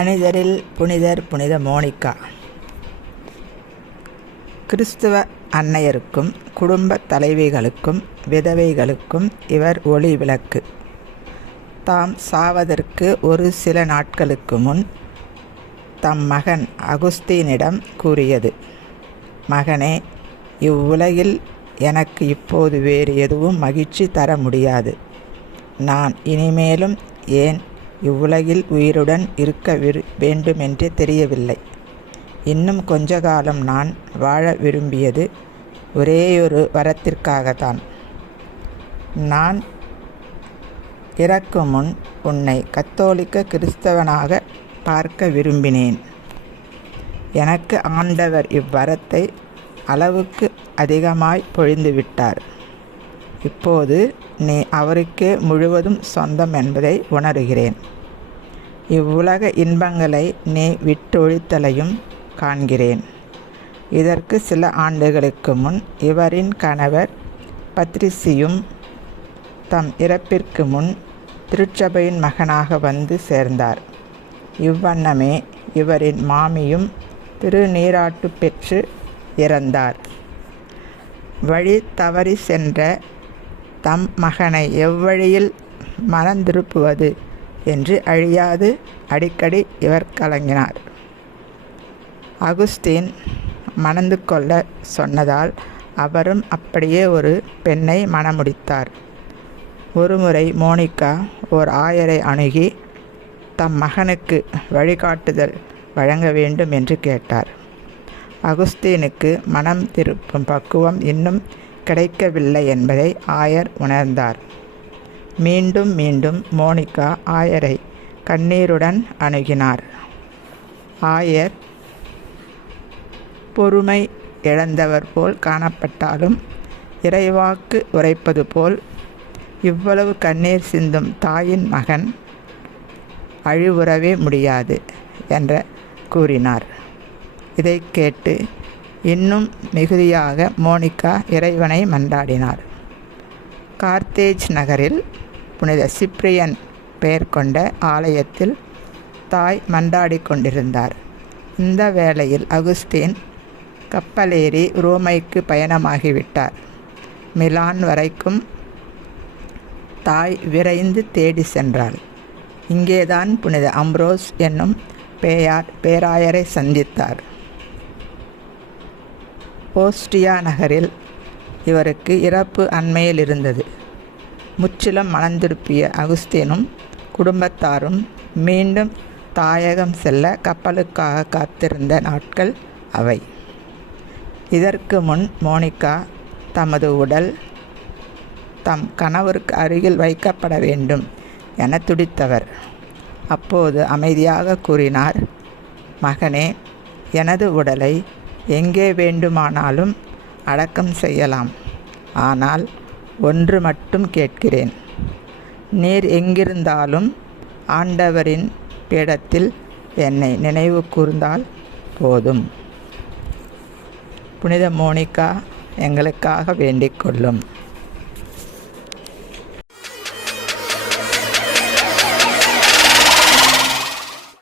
மனிதரில் புனிதர் புனித மோனிகா. கிறிஸ்துவ அன்னையருக்கும் குடும்ப தலைவிகளுக்கும் விதவைகளுக்கும் இவர் ஒளி விளக்கு. தாம் சாவதற்கு ஒரு சில நாட்களுக்கு முன் தம் மகன் அகுஸ்தீனிடம் கூறியது: மகனே, இவ்வுலகில் எனக்கு இப்போது வேறு எதுவும் மகிழ்ச்சி தர முடியாது. நான் இனிமேலும் ஏன் இவ்வுலகில் உயிருடன் இருக்க வேண்டுமென்றே தெரியவில்லை. இன்னும் கொஞ்ச காலம் நான் வாழ விரும்பியது ஒரேயொரு வரத்திற்காகத்தான். நான் இறக்கும் முன் உன்னை கத்தோலிக்க கிறிஸ்தவனாக பார்க்க விரும்பினேன். எனக்கு ஆண்டவர் இவ்வரத்தை அளவுக்கு அதிகமாய் பொழிந்துவிட்டார். இப்போது நீ அவருக்கே முழுவதும் சொந்தம் என்பதை உணர்கிறேன். இவ்வுலக இன்பங்களை நீ விட்டொழித்தலையும் காண்கிறேன். இதற்கு சில ஆண்டுகளுக்கு முன் இவரின் கணவர் பத்ரிசியும் தம் இறப்பிற்கு முன் திருச்சபையின் மகனாக வந்து சேர்ந்தார். இவ்வண்ணமே இவரின் மாமியும் திருநீராட்டு பெற்று இறந்தார். வழி தவறி சென்ற தம் மகனை எவ்வழியில் மனந்திருப்புவது என்று அழியாது அடிக்கடி இவர் கலங்கினார். அகுஸ்தீன் மணந்து கொள்ள சொன்னதால் அவரும் அப்படியே ஒரு பெண்ணை மணமுடித்தார். ஒருமுறை மோனிகா ஓர் ஆயரை அணுகி தம் மகனுக்கு வழிகாட்டுதல் வழங்க வேண்டும் என்று கேட்டார். அகுஸ்தீனுக்கு மனம் திருப்பும் பக்குவம் இன்னும் கிடைக்கவில்லை என்பதை ஆயர் உணர்ந்தார். மீண்டும் மீண்டும் மோனிகா ஆயரை கண்ணீருடன் அணுகினார். ஆயர் பொறுமை இழந்தவர் போல் காணப்பட்டாலும் இறைவாக்கு உரைப்பது போல் இவ்வளவு கண்ணீர் சிந்தும் தாயின் மகன் அழிவுறவே முடியாது என்று கூறினார். இதை கேட்டு இன்னும் மிகுதியாக மோனிகா இறைவனை மன்றாடினார். கார்த்தேஜ் நகரில் புனித சிப்ரியன் பெயர் கொண்ட ஆலயத்தில் தாய் மன்றாடி கொண்டிருந்தார். இந்த வேளையில் அகுஸ்தீன் கப்பலேறி ரோமைக்கு பயணமாகிவிட்டார். மிலான் வரைக்கும் தாய் விரைந்து தேடி சென்றாள். இங்கேதான் புனித அம்ப்ரோஸ் என்னும் பேராயரை சந்தித்தார். ஓஸ்டியா நகரில் இவருக்கு இறப்பு அண்மையில் இருந்தது. முற்றிலும் மனந்திருப்பிய அகுஸ்தீனும் குடும்பத்தாரும் மீண்டும் தாயகம் செல்ல கப்பலுக்காக காத்திருந்த நாட்கள் அவை. இதற்கு முன் மோனிகா தமது உடல் தம் கணவருக்கு அருகில் வைக்கப்பட வேண்டும் என துடித்தவர். அப்போது அமைதியாக கூறினார்: மகனே, எனது உடலை எங்கே வேண்டுமானாலும் அடக்கம் செய்யலாம். ஆனால் ஒன்று மட்டும் கேட்கிறேன். நீர் எங்கிருந்தாலும் ஆண்டவரின் பீடத்தில் என்னை நினைவு கூர்ந்தால் போதும். புனித மோனிகா எங்களுக்காக வேண்டிக் கொள்ளும்.